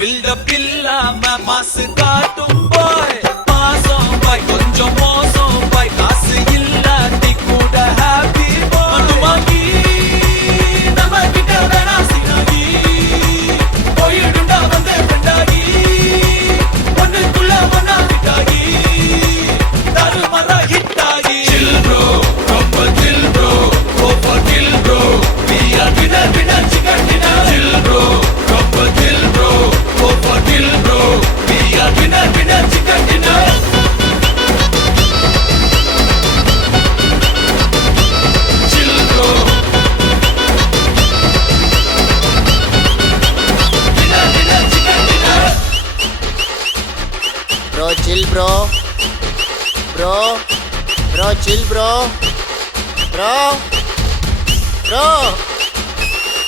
Build up இல்லாம மாசு காட்டும் பாய் மாசம் பாய் கொஞ்சம் மோசம் பாய் காசு இல்லாட்டி கூட ஹாப்பி பாய் மதுமாகி நம்ம கிட்ட வேணா சினாகி போயிடுண்டா வந்த பெண்டாகி ஒண்ணுக்குள்ள ஒன்னா விட்டாகி தருமரா ஹிட்டாகி chill bro ரொம்ப chill bro go for kill bro we are winner chicken dinner chill bro ரொம்ப chill bro go for kill bro we are winner chicken dinner chill bro winner chicken dinner Bro, chill, bro. Bro, chill, bro. Bro,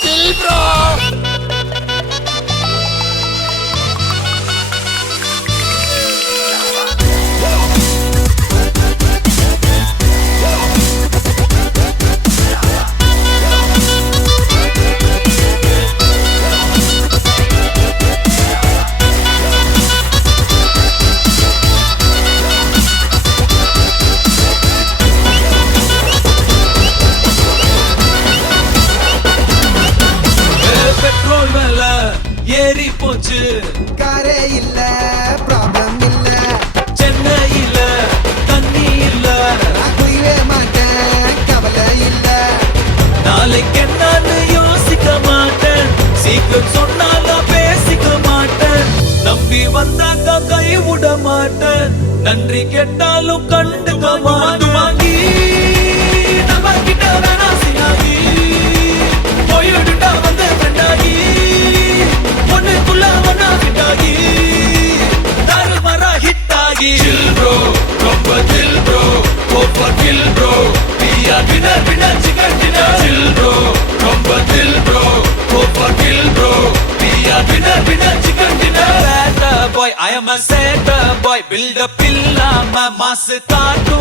chill, bro. Petrol விலை ஏறி போச்சு காரே இல்ல problem இல்ல சென்னையில தண்ணி இல்ல நான் குய்வே மாட்டேன் கவலை இல்ல நாளைக்கு என்னன்னு யோசிக்க மாட்டேன் சீக்கிரம் சொன்னாலும் பேசிக்க மாட்டேன் நம்பி வந்தாக்கா கை விட மாட்டேன் நன்றி கேட்டாலும் கண்டுக்க மாட்டேன் வாங்கி நம்ம கிட்ட வேணா சினாகி போயிடுண்டா வந்து ஃப்ரெண்டாகி ஒண்ணுக்குள்ள ஒன்னா விட்டாகி தருமரா ஹிட்டாகி chill bro ரொம்ப chill bro go for kill bro we are winner chicken dinner chill bro ரொம்ப chill bro go for kill bro we are winner chicken dinner bad boy I am a sad boy build up இல்லாம மாசு காட்டு